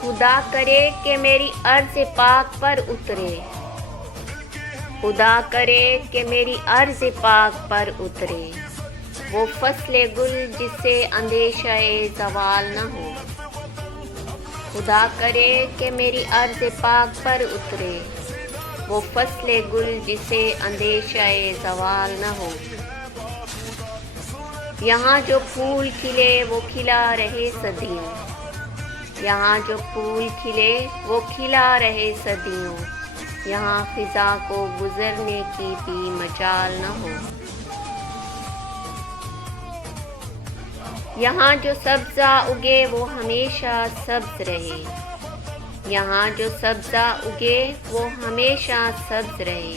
خدا کرے کہ میری عرض پاک پر اترے، خدا کرے کہ میری عرض پاک پر اترے، وہ فصل گل جس سے اندیشہ زوال نہ ہو۔ خدا کرے کہ میری عرض پاک پر اترے، وہ فصل گل جسے اندیشہ زوال نہ ہو۔ یہاں جو پھول کھلے وہ کھلا رہے صدیوں، یہاں جو پھول کھلے وہ کھلا رہے صدیوں، یہاں خزاں کو گزرنے کی بھی مجال نہ ہو۔ یہاں جو سبزہ اگے وہ ہمیشہ سبز رہے، یہاں جو سبزہ اگے وہ ہمیشہ سبز رہے،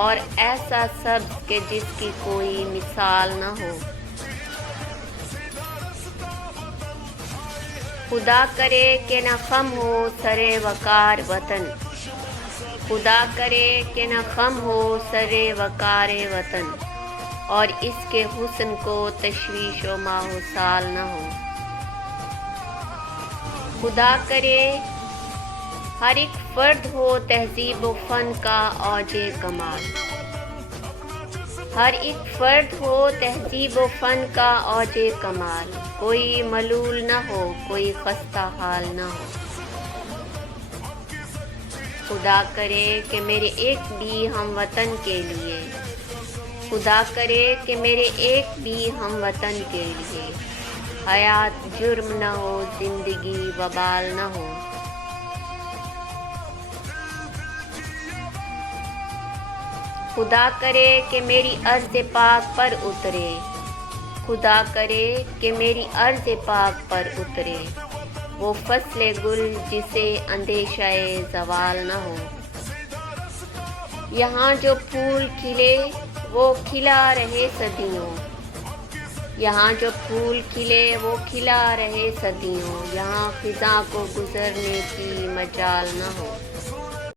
اور ایسا سبز کہ جس کی کوئی مثال نہ ہو۔ خدا کرے کہ نہ خم ہو سر وقار وطن، خدا کرے کہ نہ خم ہو سر وقار وطن، اور اس کے حسن کو تشویش و ماہ و سال نہ ہو۔ خدا کرے ہر ایک فرد ہو تہذیب و فن کا اوج کمال، ہر ایک فرد ہو تہذیب و فن کا اوج کمال، کوئی ملول نہ ہو کوئی خستہ حال نہ ہو۔ خدا کرے کہ میرے ایک بھی ہم وطن کے لیے، خدا کرے کہ میرے ایک بھی ہم وطن کے لیے، حیات جرم نہ ہو زندگی وبال نہ ہو۔ خدا کرے کہ میری عرض پاک پر اترے، خدا کرے کہ میری عرض پاک پر اترے، وہ فصل گل جسے اندیشہ زوال نہ ہو۔ یہاں جو پھول کھلے وہ کھلا رہے صدیوں، یہاں جو پھول کھلے وہ کھلا رہے صدیوں، یہاں خزاں کو گزرنے کی مجال نہ ہو۔